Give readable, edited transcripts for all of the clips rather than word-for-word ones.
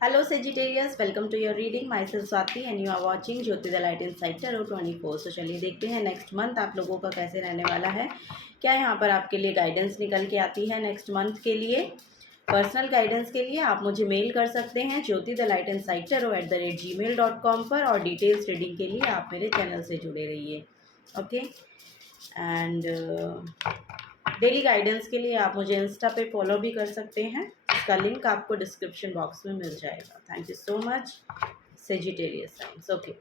Hello Sagittarius, welcome to your reading. Myself Swati and you are watching Jyoti the light inside tarot 24। तो चलिए देखते हैं next month आप लोगों का कैसे रहने वाला है। क्या यहाँ पर आपके लिए गाइडेंस निकल के आती है नेक्स्ट मंथ के लिए। पर्सनल गाइडेंस के लिए आप मुझे मेल कर सकते हैं Jyoti the light inside tarot @gmail.com पर, और डिटेल्स रीडिंग के लिए आप मेरे चैनल से जुड़े रहिए। ओके एंड डेली गाइडेंस के लिए आप मुझे इंस्टा पे फॉलो भी कर सकते हैं, इसका लिंक आपको डिस्क्रिप्शन बॉक्स में मिल जाएगा। Thank you so much Sagittarius science. Okay,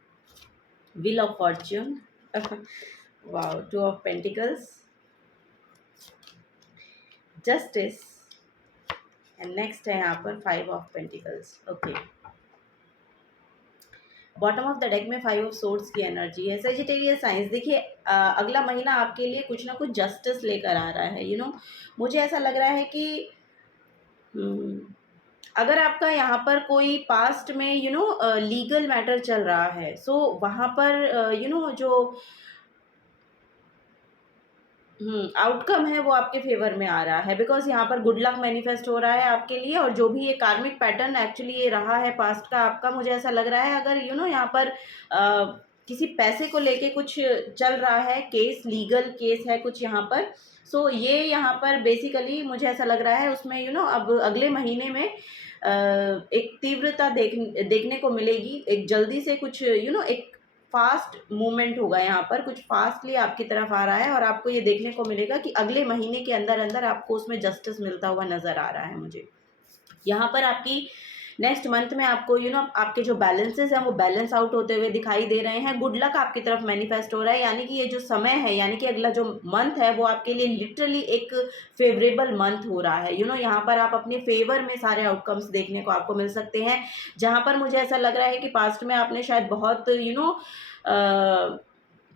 wheel of Fortune, wow, 2 of pentacles, justice and next है यहाँ पर 5 of pentacles. Okay, bottom of the deck में 5 ऑफ सोर्ड्स की एनर्जी है। सेजिटेरियस साइंस, देखिए अगला महीना आपके लिए कुछ ना कुछ जस्टिस लेकर आ रहा है। मुझे ऐसा लग रहा है कि अगर आपका यहाँ पर कोई पास्ट में लीगल मैटर चल रहा है, सो वहाँ पर जो आउटकम है वो आपके फेवर में आ रहा है, बिकॉज यहाँ पर गुड लक मैनिफेस्ट हो रहा है आपके लिए। और जो भी ये कार्मिक पैटर्न एक्चुअली ये रहा है पास्ट का आपका, मुझे ऐसा लग रहा है अगर यहाँ पर किसी पैसे को लेके कुछ चल रहा है, केस, लीगल केस है कुछ यहाँ पर, सो ये यहाँ पर बेसिकली मुझे ऐसा लग रहा है उसमें अब अगले महीने में एक तीव्रता देखने को मिलेगी। एक जल्दी से कुछ एक फास्ट मूवमेंट होगा यहाँ पर, कुछ फास्टली आपकी तरफ आ रहा है और आपको ये देखने को मिलेगा कि अगले महीने के अंदर अंदर आपको उसमें जस्टिस मिलता हुआ नज़र आ रहा है। मुझे यहाँ पर आपकी नेक्स्ट मंथ में आपको आपके जो बैलेंसेस हैं वो बैलेंस आउट होते हुए दिखाई दे रहे हैं। गुड लक आपकी तरफ मैनिफेस्ट हो रहा है, यानी कि ये जो समय है, यानी कि अगला जो मंथ है वो आपके लिए लिटरली एक फेवरेबल मंथ हो रहा है। यहाँ पर आप अपने फेवर में सारे आउटकम्स देखने को आपको मिल सकते हैं। जहाँ पर मुझे ऐसा लग रहा है कि पास्ट में आपने शायद बहुत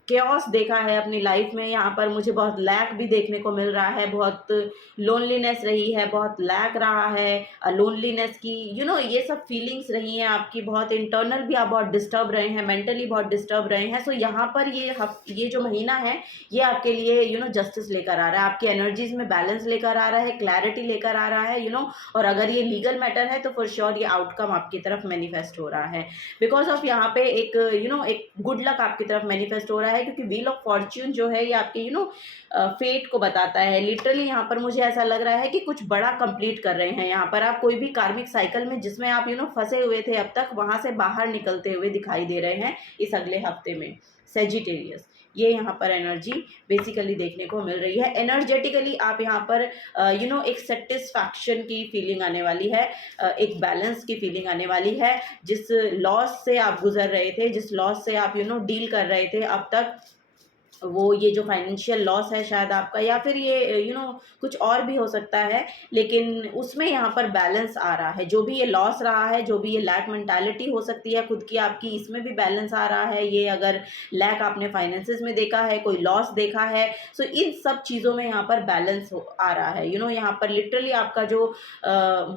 केओस देखा है अपनी लाइफ में, यहाँ पर मुझे बहुत लैक भी देखने को मिल रहा है, बहुत लोनलीनेस रही है, बहुत लैक रहा है लोनलीनेस की, ये सब फीलिंग्स रही हैं आपकी। बहुत इंटरनल भी आप बहुत डिस्टर्ब रहे हैं, मेंटली बहुत डिस्टर्ब रहे हैं। सो यहाँ पर ये जो महीना है ये आपके लिए जस्टिस लेकर आ रहा है, आपकी एनर्जीज में बैलेंस लेकर आ रहा है, क्लैरिटी लेकर आ रहा है। और अगर ये लीगल मैटर है तो फॉर श्योर ये आउटकम आपकी तरफ मैनिफेस्ट हो रहा है, बिकॉज ऑफ यहाँ पे एक एक गुड लक आपकी तरफ मैनिफेस्ट हो रहा है, क्योंकि व्हील ऑफ फॉर्च्यून जो है ये आपके फेट को बताता है। लिटरली यहाँ पर मुझे ऐसा लग रहा है कि कुछ बड़ा कंप्लीट कर रहे हैं। यहाँ पर आप कोई भी कार्मिक साइकिल में जिसमें आप फंसे हुए थे अब तक, वहां से बाहर निकलते हुए दिखाई दे रहे हैं इस अगले हफ्ते में सेजिटेरियस। ये यहाँ पर एनर्जी बेसिकली देखने को मिल रही है। एनर्जेटिकली आप यहाँ पर एक सेटिस्फैक्शन की फीलिंग आने वाली है, एक बैलेंस की फीलिंग आने वाली है। जिस लॉस से आप गुजर रहे थे, जिस लॉस से आप डील कर रहे थे अब तक, वो ये जो फाइनेंशियल लॉस है शायद आपका, या फिर ये कुछ और भी हो सकता है, लेकिन उसमें यहाँ पर बैलेंस आ रहा है। जो भी ये लॉस रहा है, जो भी ये लैक मेंटालिटी हो सकती है खुद की आपकी, इसमें भी बैलेंस आ रहा है। ये अगर लैक आपने फाइनेंसेस में देखा है, कोई लॉस देखा है, सो इन सब चीज़ों में यहाँ पर बैलेंस आ रहा है। यहाँ पर लिटरली आपका जो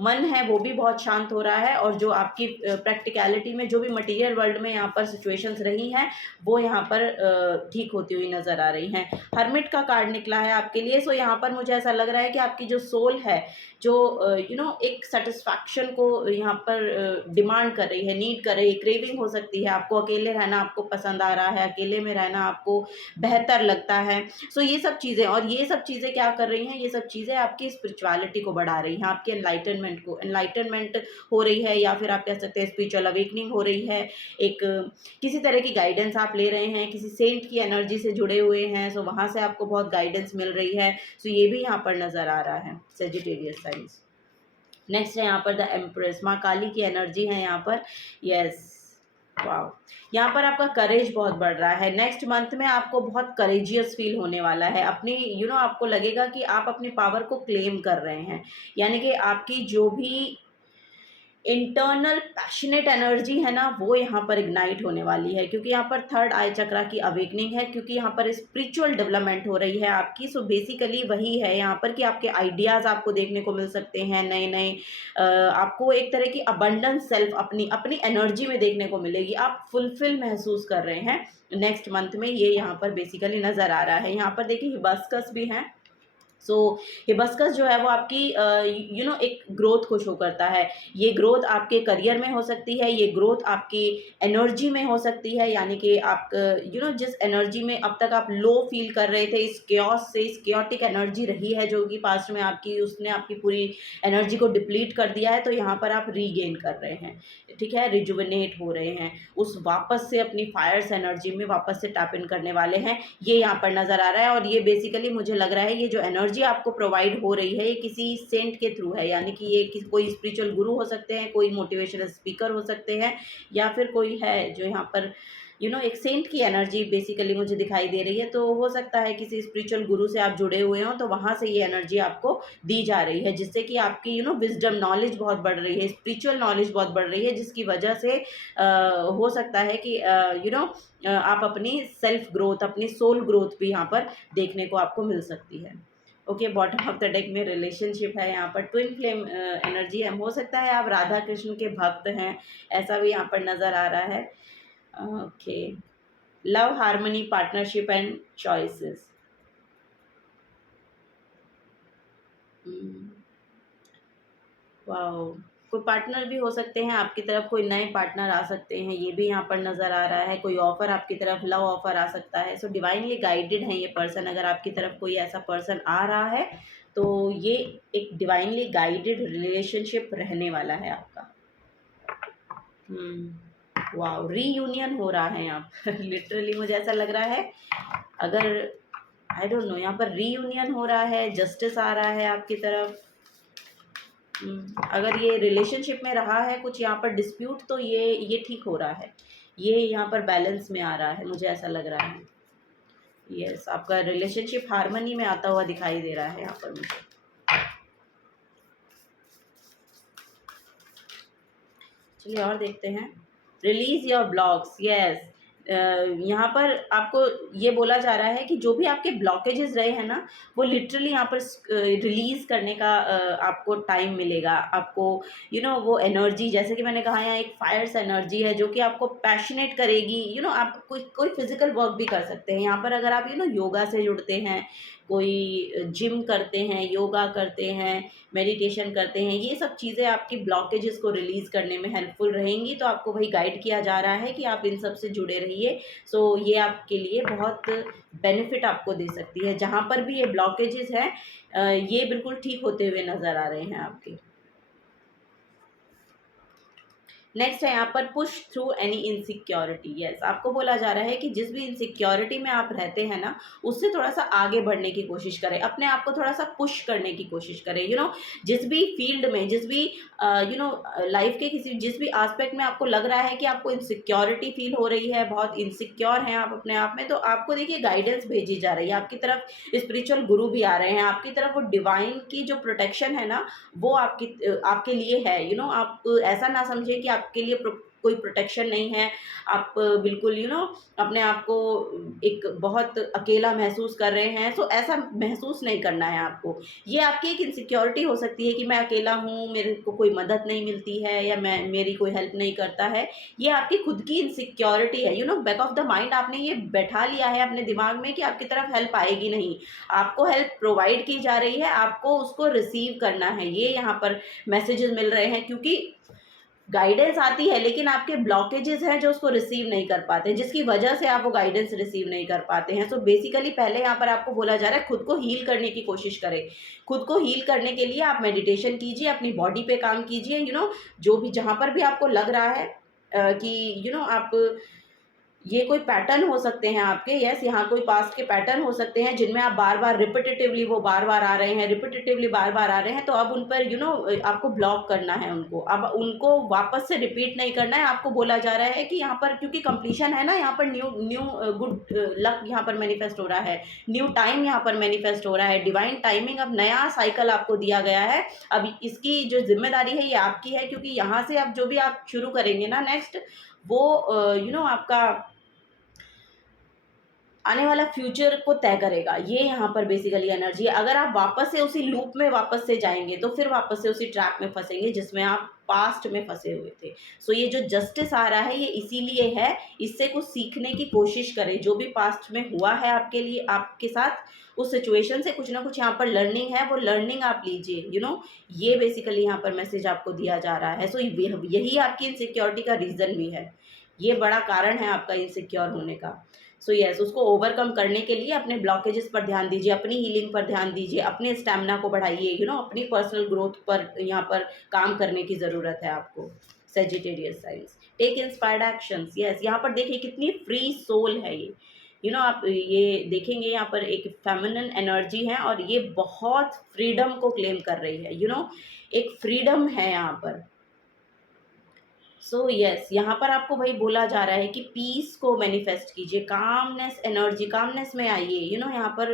मन है वो भी बहुत शांत हो रहा है, और जो आपकी प्रैक्टिकलिटी में जो भी मटीरियल वर्ल्ड में यहाँ पर सिचुएशंस रही हैं वो यहाँ पर ठीक होती हुई नजर आ रही हैं। हर्मिट का कार्ड निकला है आपके लिए। सो यहाँ पर मुझे ऐसा लग रहा है कि आपकी जो सोल है, जो एक सेटिस्फैक्शन को यहाँ पर डिमांड कर रही है, नीड कर रही है, क्रेविंग हो सकती है। आपको अकेले रहना आपको पसंद आ रहा है, अकेले में रहना आपको बेहतर लगता है। सो ये सब चीज़ें, और ये सब चीज़ें क्या कर रही हैं, ये सब चीज़ें आपकी स्पिरिचुअलिटी को बढ़ा रही हैं, आपके एनलाइटनमेंट हो रही है, या फिर आप कह सकते हैं स्पिरिचुअल अवेकनिंग हो रही है। एक किसी तरह की गाइडेंस आप ले रहे हैं, किसी सेंट की एनर्जी से जुड़े हुए हैं, सो वहाँ से आपको बहुत गाइडेंस मिल रही है। सो ये भी यहाँ पर नज़र आ रहा है सेजिटेरियस साइंस। नेक्स्ट है यहाँ पर द एम्प्रेस, माँ काली की एनर्जी है यहाँ पर। यस, वाओ, यहाँ पर आपका करेज बहुत बढ़ रहा है। नेक्स्ट मंथ में आपको बहुत करेजियस फील होने वाला है। अपनी आपको लगेगा कि आप अपनी पावर को क्लेम कर रहे हैं, यानी कि आपकी जो भी इंटरनल पैशनेट एनर्जी है ना, वो यहाँ पर इग्नाइट होने वाली है, क्योंकि यहाँ पर थर्ड आई चक्रा की अवेकनिंग है, क्योंकि यहाँ पर स्पिरिचुअल डेवलपमेंट हो रही है आपकी। सो बेसिकली वही है यहाँ पर कि आपके आइडियाज़ आपको देखने को मिल सकते हैं, नए नए आपको एक तरह की अबंडेंस सेल्फ अपनी अपनी एनर्जी में देखने को मिलेगी। आप फुलफिल महसूस कर रहे हैं नेक्स्ट मंथ में, ये यहाँ पर बेसिकली नज़र आ रहा है। यहाँ पर देखिए हिबिस्कस भी हैं, सो हिबिस्कस जो है वो आपकी एक ग्रोथ को शो करता है। ये ग्रोथ आपके करियर में हो सकती है, ये ग्रोथ आपकी एनर्जी में हो सकती है, यानी कि आप जिस एनर्जी में अब तक आप लो फील कर रहे थे, इस chaos से, इस chaotic एनर्जी रही है जो कि पास्ट में आपकी, उसने आपकी पूरी एनर्जी को डिप्लीट कर दिया है, तो यहाँ पर आप रीगेन कर रहे हैं, ठीक है, रिजुविनेट हो रहे हैं, उस वापस से अपनी फायर्स एनर्जी में वापस से टैप इन करने वाले हैं, ये यहाँ पर नज़र आ रहा है। और ये बेसिकली मुझे लग रहा है ये जो एनर्जी आपको प्रोवाइड हो रही है ये किसी सेंट के थ्रू है, यानी कि ये कोई स्पिरिचुअल गुरु हो सकते हैं, कोई मोटिवेशनल स्पीकर हो सकते हैं, या फिर कोई है जो यहाँ पर एक सेंट की एनर्जी बेसिकली मुझे दिखाई दे रही है। तो हो सकता है किसी स्पिरिचुअल गुरु से आप जुड़े हुए हो, तो वहाँ से ये एनर्जी आपको दी जा रही है, जिससे कि आपकी विजडम नॉलेज बहुत बढ़ रही है, स्पिरिचुअल नॉलेज बहुत बढ़ रही है, जिसकी वजह से हो सकता है कि आप अपनी सेल्फ ग्रोथ, अपनी सोल ग्रोथ भी यहाँ पर देखने को आपको मिल सकती है। Okay, bottom of the deck में रिलेशनशिप है, यहाँ पर ट्विन फ्लेम एनर्जी है, हो सकता है आप राधा कृष्ण के भक्त हैं, ऐसा भी यहाँ पर नज़र आ रहा है। Okay, love, harmony, partnership and choices. Wow, कोई पार्टनर भी हो सकते हैं आपकी तरफ, कोई नए पार्टनर आ सकते हैं, ये भी यहाँ पर नज़र आ रहा है, कोई ऑफ़र आपकी तरफ, लव ऑफ़र आ सकता है। सो डिवाइनली गाइडेड है ये पर्सन, अगर आपकी तरफ कोई ऐसा पर्सन आ रहा है तो ये एक डिवाइनली गाइडेड रिलेशनशिप रहने वाला है आपका। वाओ, रीयूनियन हो रहा है यहाँ पर लिटरली मुझे ऐसा लग रहा है, अगर आई डोंट नो, यहाँ पर रीयूनियन हो रहा है, जस्टिस आ रहा है आपकी तरफ। अगर ये रिलेशनशिप में रहा है कुछ यहाँ पर डिस्प्यूट, तो ये ठीक हो रहा है, ये यहाँ पर बैलेंस में आ रहा है, मुझे ऐसा लग रहा है। यस, आपका रिलेशनशिप हार्मनी में आता हुआ दिखाई दे रहा है यहाँ पर मुझे। चलिए और देखते हैं, रिलीज योर ब्लॉक्स। यस, यहाँ पर आपको ये बोला जा रहा है कि जो भी आपके ब्लॉकेजेस रहे हैं ना, वो लिटरली यहाँ पर रिलीज़ करने का आपको टाइम मिलेगा। आपको वो एनर्जी, जैसे कि मैंने कहा, यहाँ एक फायर्स एनर्जी है जो कि आपको पैशनेट करेगी। आप कोई कोई फिजिकल वर्क भी कर सकते हैं यहाँ पर, अगर आप योगा से जुड़ते हैं, कोई जिम करते हैं, योगा करते हैं, मेडिटेशन करते हैं, ये सब चीज़ें आपकी ब्लॉकेजेस को रिलीज़ करने में हेल्पफुल रहेंगी। तो आपको वही गाइड किया जा रहा है कि आप इन सब से जुड़े रहिए। सो ये आपके लिए बहुत बेनिफिट आपको दे सकती है। जहाँ पर भी ये ब्लॉकेजेस हैं, ये बिल्कुल ठीक होते हुए नज़र आ रहे हैं आपके। नेक्स्ट है यहाँ पर push through any insecurity. Yes, आपको बोला जा रहा है कि जिस भी इनसिक्योरिटी में आप रहते हैं ना, उससे थोड़ा सा आगे बढ़ने की कोशिश करें, अपने आप को थोड़ा सा पुश करने की कोशिश करें। जिस भी फील्ड में, जिस भी लाइफ के जिस भी एस्पेक्ट में आपको लग रहा है कि आपको इनसिक्योरिटी फील हो रही है, बहुत इनसिक्योर हैं आप अपने आप में, तो आपको देखिए गाइडेंस भेजी जा रही है, आपकी तरफ स्पिरिचुअल गुरु भी आ रहे हैं, आपकी तरफ वो डिवाइन की जो प्रोटेक्शन है ना, वो आपके लिए है। आप ऐसा ना समझें कि आपके लिए कोई प्रोटेक्शन नहीं है, आप बिल्कुल अपने आप को एक बहुत अकेला महसूस कर रहे हैं। सो ऐसा महसूस नहीं करना है आपको। ये आपकी एक इनसिक्योरिटी हो सकती है कि मैं अकेला हूँ, मेरे को कोई मदद नहीं मिलती है, या मेरी कोई हेल्प नहीं करता है। ये आपकी खुद की इनसिक्योरिटी है। बैक ऑफ द माइंड आपने ये बैठा लिया है अपने दिमाग में कि आपकी तरफ हेल्प आएगी नहीं, आपको हेल्प प्रोवाइड की जा रही है, आपको उसको रिसीव करना है। ये यहाँ पर मैसेजेस मिल रहे हैं, क्योंकि गाइडेंस आती है लेकिन आपके ब्लॉकेजेस हैं जो उसको रिसीव नहीं कर पाते, जिसकी वजह से आप वो गाइडेंस रिसीव नहीं कर पाते हैं। सो बेसिकली पहले यहाँ पर आपको बोला जा रहा है खुद को हील करने की कोशिश करें। खुद को हील करने के लिए आप मेडिटेशन कीजिए, अपनी बॉडी पे काम कीजिए। जो भी, जहाँ पर भी आपको लग रहा है कि आप, ये कोई पैटर्न हो सकते हैं आपके, यस, यहाँ कोई पास्ट के पैटर्न हो सकते हैं जिनमें आप बार बार रिपीटेटिवली, वो बार बार आ रहे हैं, रिपीटेटिवली बार बार आ रहे हैं। तो अब उन पर आपको ब्लॉक करना है उनको, अब उनको वापस से रिपीट नहीं करना है। आपको बोला जा रहा है कि यहाँ पर, क्योंकि कंप्लीशन है ना, यहाँ पर न्यू न्यू गुड लक यहाँ पर मैनिफेस्ट हो रहा है, न्यू टाइम यहाँ पर मैनिफेस्ट हो रहा है, डिवाइन टाइमिंग, अब नया साइकिल आपको दिया गया है। अब इसकी जो जिम्मेदारी है ये आपकी है, क्योंकि यहाँ से अब जो भी आप शुरू करेंगे ना नेक्स्ट, वो आपका आने वाला फ्यूचर को तय करेगा, ये यहाँ पर बेसिकली एनर्जी है। अगर आप वापस से उसी लूप में वापस से जाएंगे तो फिर वापस से उसी ट्रैक में फंसेंगे जिसमें आप पास्ट में फंसे हुए थे। सो ये जो जस्टिस आ रहा है ये इसीलिए है, इससे कुछ सीखने की कोशिश करें। जो भी पास्ट में हुआ है आपके लिए, आपके साथ, उस सिचुएशन से कुछ ना कुछ यहाँ पर लर्निंग है, वो लर्निंग आप लीजिए। ये बेसिकली यहाँ पर मैसेज आपको दिया जा रहा है। सो यही आपकी इनसिक्योरिटी का रीज़न भी है, ये बड़ा कारण है आपका इनसिक्योर होने का। सो यस, उसको ओवरकम करने के लिए अपने ब्लॉकेजेस पर ध्यान दीजिए, अपनी हीलिंग पर ध्यान दीजिए, अपने स्टैमिना को बढ़ाइए, अपनी पर्सनल ग्रोथ पर यहाँ पर काम करने की ज़रूरत है आपको। Sagittarius science, take inspired actions. Yes, यहाँ पर देखिए कितनी फ्री सोल है ये। आप ये देखेंगे यहाँ पर एक फेमिनिन एनर्जी है और ये बहुत फ्रीडम को क्लेम कर रही है। एक फ्रीडम है यहाँ पर। सो यस, यहाँ पर आपको भाई बोला जा रहा है कि पीस को मैनिफेस्ट कीजिए, कामनेस एनर्जी, कामनेस में आइए। यहाँ पर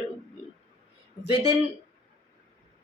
विद इन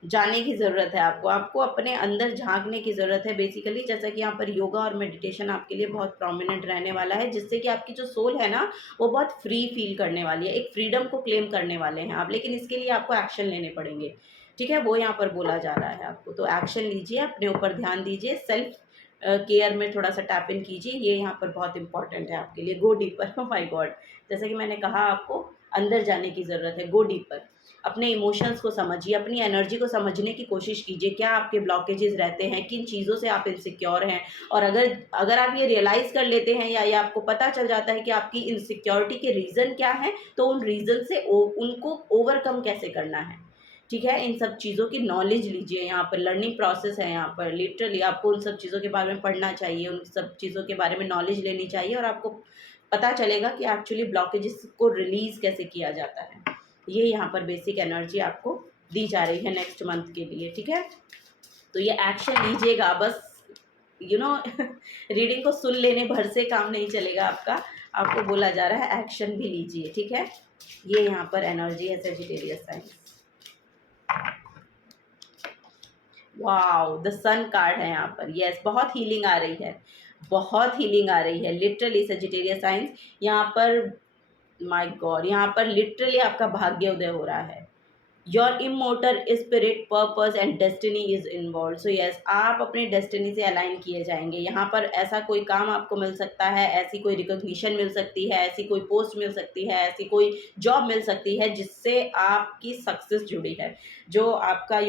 जाने की ज़रूरत है आपको, अपने अंदर झांकने की ज़रूरत है बेसिकली। जैसा कि यहाँ पर योगा और मेडिटेशन आपके लिए बहुत प्रोमिनेंट रहने वाला है, जिससे कि आपकी जो सोल है ना, वो बहुत फ्री फील करने वाली है, एक फ्रीडम को क्लेम करने वाले हैं आप। लेकिन इसके लिए आपको एक्शन लेने पड़ेंगे, ठीक है, वो यहाँ पर बोला जा रहा है आपको। तो एक्शन लीजिए, अपने ऊपर ध्यान दीजिए, सेल्फ केयर में थोड़ा सा टैप इन कीजिए, ये यहाँ पर बहुत इंपॉर्टेंट है आपके लिए। Go deeper, oh my God, जैसे कि मैंने कहा आपको अंदर जाने की ज़रूरत है, गो डीपर। अपने इमोशंस को समझिए, अपनी एनर्जी को समझने की कोशिश कीजिए, क्या आपके ब्लॉकेजेस रहते हैं, किन चीज़ों से आप इनसिक्योर हैं। और अगर आप ये रियलाइज़ कर लेते हैं या आपको पता चल जाता है कि आपकी इनसिक्योरिटी के रीज़न क्या हैं, तो उन रीज़न से उनको ओवरकम कैसे करना है, ठीक है। इन सब चीज़ों की नॉलेज लीजिए, यहाँ पर लर्निंग प्रोसेस है। यहाँ पर लिटरली आपको उन सब चीज़ों के बारे में पढ़ना चाहिए, उन सब चीज़ों के बारे में नॉलेज लेनी चाहिए, और आपको पता चलेगा कि एक्चुअली ब्लॉकेजेस को रिलीज़ कैसे किया जाता है। ये यहाँ पर बेसिक एनर्जी आपको दी जा रही है नेक्स्ट मंथ के लिए, ठीक है। तो ये एक्शन लीजिएगा, बस रीडिंग को सुन लेने भर से काम नहीं चलेगा आपको बोला जा रहा है एक्शन भी लीजिए, ठीक है। ये यहाँ पर एनर्जी है Sagittarius science. Wow, the sun card है यहाँ पर। यस, बहुत हीलिंग आ रही है, बहुत हीलिंग आ रही है लिटरली सेजिटेरियस साइंस। यहाँ पर माय गॉड, यहाँ पर लिटरली आपका भाग्योदय हो रहा है। Your immortal spirit, purpose and destiny is involve. So yes, आप अपने डेस्टिनी से अलाइन किए जाएंगे। यहाँ पर ऐसा कोई काम आपको मिल सकता है, ऐसी कोई रिकॉग्निशन मिल सकती है, ऐसी कोई पोस्ट मिल सकती है, ऐसी कोई जॉब मिल सकती है जिससे आपकी सक्सेस जुड़ी है, जो आपका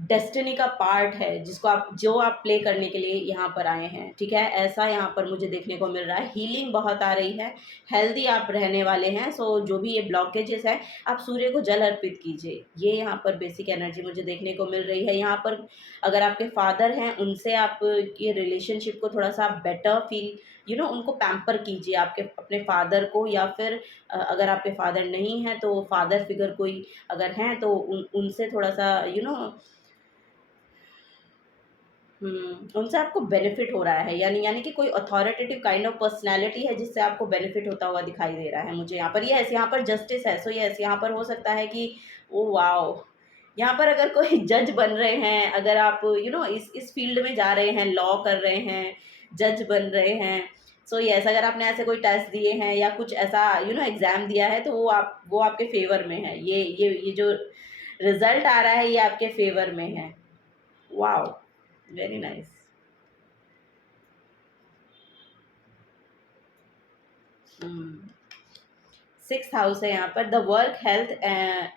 डेस्टिनी का पार्ट है, जो आप प्ले करने के लिए यहाँ पर आए हैं, ठीक है। ऐसा यहाँ पर मुझे देखने को मिल रहा है। हीलिंग बहुत आ रही है, हेल्दी आप रहने वाले हैं। सो जो भी ये ब्लॉकेजेस है, आप सूर्य को जल अर्पित कीजिए, ये यहाँ पर बेसिक एनर्जी मुझे देखने को मिल रही है। यहाँ पर अगर आपके फादर हैं, उनसे आप ये रिलेशनशिप को थोड़ा सा बेटर फील, उनको पैम्पर कीजिए, आपके अपने फादर को, या फिर अगर आपके फादर नहीं हैं तो फादर फिगर कोई अगर हैं तो उनसे थोड़ा सा उनसे आपको बेनिफिट हो रहा है, यानी कि कोई अथॉरिटेटिव काइंड ऑफ पर्सनैलिटी है जिससे आपको बेनिफिट होता हुआ दिखाई दे रहा है मुझे यहाँ पर। यस, यहाँ पर जस्टिस है। सो यस, यहाँ पर हो सकता है कि ओ वाओ, यहाँ पर अगर कोई जज बन रहे हैं, अगर आप इस फील्ड में जा रहे हैं, लॉ कर रहे हैं, जज बन रहे हैं, सो यस, अगर आपने ऐसे कोई टेस्ट दिए हैं या कुछ ऐसा एग्ज़ाम दिया है, तो वो आपके फेवर में है। ये जो रिज़ल्ट आ रहा है ये आपके फेवर में है। Wow, very nice. 6th house है यहाँ पर, the work, health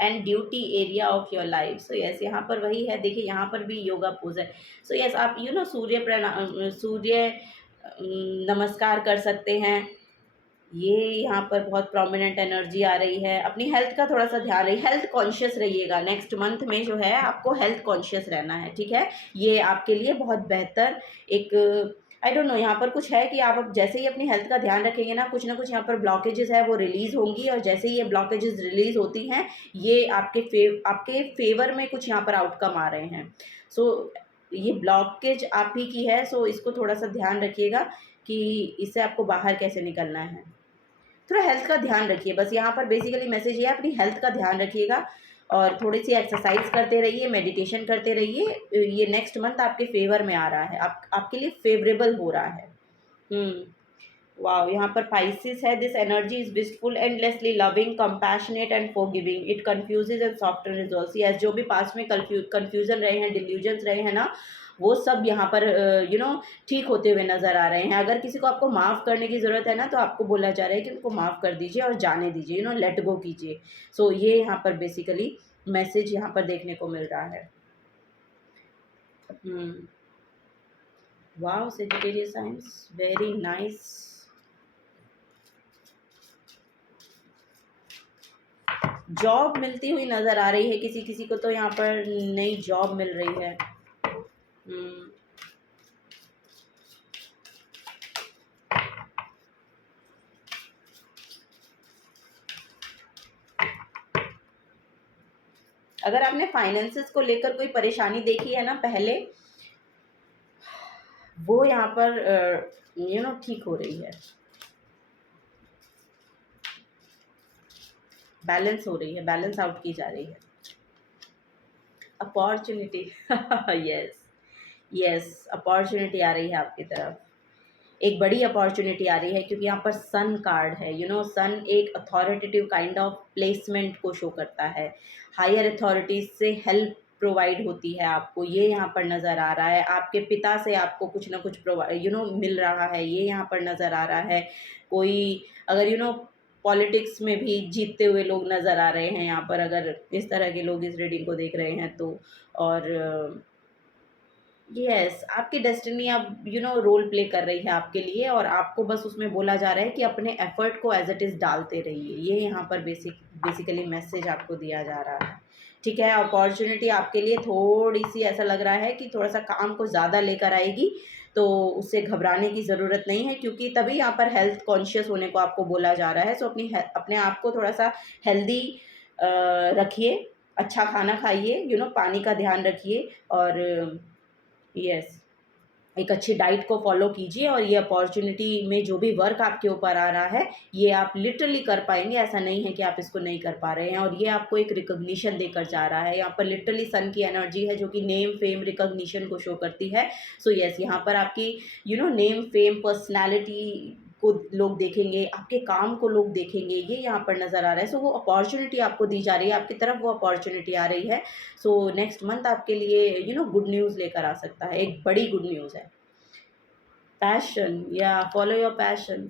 and duty area of your life. So yes, यहाँ पर वही है। देखिए यहाँ पर भी योगा पोज है। सो यस, आप सूर्य नमस्कार कर सकते हैं। ये यहाँ पर बहुत प्रोमिनेंट एनर्जी आ रही है। अपनी हेल्थ का थोड़ा सा ध्यान रही, हेल्थ कॉन्शियस रहिएगा। नेक्स्ट मंथ में जो है आपको हेल्थ कॉन्शियस रहना है, ठीक है। ये आपके लिए बहुत बेहतर एक आई डोंट नो, यहाँ पर कुछ है कि आप अब जैसे ही अपनी हेल्थ का ध्यान रखेंगे ना, कुछ यहाँ पर ब्लॉकेजेस है वो रिलीज़ होंगी, और जैसे ही ये ब्लॉकेजेस रिलीज़ होती हैं, ये आपके फेवर में कुछ यहाँ पर आउटकम आ रहे हैं। सो ये ब्लॉकेज आप ही की है। सो इसको थोड़ा सा ध्यान रखिएगा कि इससे आपको बाहर कैसे निकलना है। थोड़ा हेल्थ का ध्यान रखिए, बस यहाँ पर बेसिकली मैसेज ये है, अपनी हेल्थ का ध्यान रखिएगा और थोड़ी सी एक्सरसाइज करते रहिए, मेडिटेशन करते रहिए। ये नेक्स्ट मंथ आपके फेवर में आ रहा है, आपके लिए फेवरेबल हो रहा है। वाओ! यहाँ पर पाइसेस है, this energy is wistful, endlessly loving, compassionate and forgiving, it confuses and soften resolves. Yes, जो भी पास्ट में कन्फ्यूज़न रहे हैं, डिल्यूजन्स रहे हैं ना, वो सब यहाँ पर ठीक होते हुए नज़र आ रहे हैं। अगर किसी को आपको माफ़ करने की ज़रूरत है ना, तो आपको बोला जा रहा है कि उनको माफ़ कर दीजिए और जाने दीजिए, लेट गो कीजिए। सो ये यहाँ पर बेसिकली मैसेज यहाँ पर देखने को मिल रहा है। हुँ। Wow! Sagittarius science, very nice. Job मिलती हुई नज़र आ रही है, किसी-किसी को तो यहाँ पर नई जॉब मिल रही है। हुँ। अगर आपने फाइनेंसेस को लेकर कोई परेशानी देखी है ना पहले, वो यहाँ पर ठीक हो रही है। बैलेंस हो रही है, बैलेंस आउट की जा रही है। अपॉर्च्युनिटी यस, यस, अपॉर्च्युनिटी आ रही है आपकी तरफ। एक बड़ी अपॉर्च्युनिटी आ रही है क्योंकि यहाँ पर सन कार्ड है। सन एक अथॉरिटेटिव काइंड ऑफ प्लेसमेंट को शो करता है। हायर अथॉरिटीज़ से हेल्प प्रोवाइड होती है आपको, ये यहाँ पर नज़र आ रहा है। आपके पिता से आपको कुछ ना कुछ मिल रहा है, ये यहाँ पर नज़र आ रहा है। कोई अगर पॉलिटिक्स में भी जीतते हुए लोग नज़र आ रहे हैं यहाँ पर, अगर इस तरह के लोग इस रीडिंग को देख रहे हैं तो। और यस, आपकी डेस्टिनी अब रोल प्ले कर रही है आपके लिए, और आपको बस उसमें बोला जा रहा है कि अपने एफर्ट को एज इट इज़ डालते रहिए। ये यहाँ पर बेसिकली मैसेज आपको दिया जा रहा है। ठीक है, अपॉर्चुनिटी आपके लिए थोड़ी सी ऐसा लग रहा है कि थोड़ा सा काम को ज़्यादा लेकर आएगी, तो उससे घबराने की ज़रूरत नहीं है, क्योंकि तभी यहाँ पर हेल्थ कॉन्शियस होने को आपको बोला जा रहा है। सो अपने आप को थोड़ा सा हेल्दी रखिए, अच्छा खाना खाइए, पानी का ध्यान रखिए, और यस, एक अच्छी डाइट को फॉलो कीजिए, और ये अपॉर्चुनिटी में जो भी वर्क आपके ऊपर आ रहा है, ये आप लिटरली कर पाएंगे। ऐसा नहीं है कि आप इसको नहीं कर पा रहे हैं, और ये आपको एक रिकॉग्निशन देकर जा रहा है। यहाँ पर लिटरली सन की एनर्जी है, जो कि नेम फेम रिकॉग्निशन को शो करती है। सो यस, यहाँ पर आपकी नेम फेम पर्सनैलिटी को लोग देखेंगे, आपके काम को लोग देखेंगे, ये यहाँ पर नज़र आ रहा है। सो वो अपॉर्चुनिटी आपको दी जा रही है, आपकी तरफ वो अपॉर्चुनिटी आ रही है। सो नेक्स्ट मंथ आपके लिए गुड न्यूज़ लेकर आ सकता है, एक बड़ी गुड न्यूज़ है। पैशन, या फॉलो योर पैशन।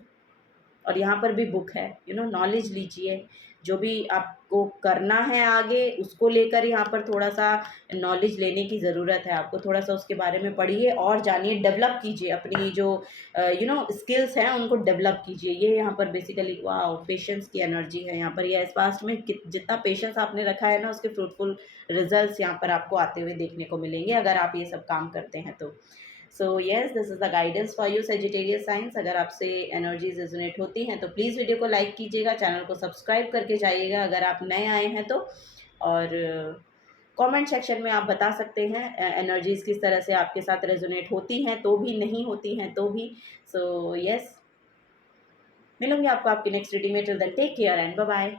और यहाँ पर भी बुक है, नॉलेज लीजिए, जो भी आपको करना है आगे, उसको लेकर यहाँ पर थोड़ा सा नॉलेज लेने की ज़रूरत है। आपको थोड़ा सा उसके बारे में पढ़िए और जानिए, डेवलप कीजिए अपनी जो स्किल्स हैं, उनको डेवलप कीजिए। ये यहाँ पर बेसिकली वाओ, पेशेंस की एनर्जी है यहाँ पर। ये इस पास्ट में जितना पेशेंस आपने रखा है ना, उसके फ्रूटफुल रिजल्ट्स यहाँ पर आपको आते हुए देखने को मिलेंगे, अगर आप ये सब काम करते हैं तो। So yes, this is the guidance for you Sagittarius science. अगर आपसे एनर्जीज रेजोनेट होती हैं तो प्लीज़ वीडियो को लाइक कीजिएगा, चैनल को सब्सक्राइब करके जाइएगा अगर आप नए आए हैं तो। और कमेंट सेक्शन में आप बता सकते हैं एनर्जीज़ किस तरह से आपके साथ रेजोनेट होती हैं तो भी, नहीं होती हैं तो भी। सो येस, मिलूंगी आपको आपकी नेक्स्ट रीडिंग में। Till then take care and bye bye.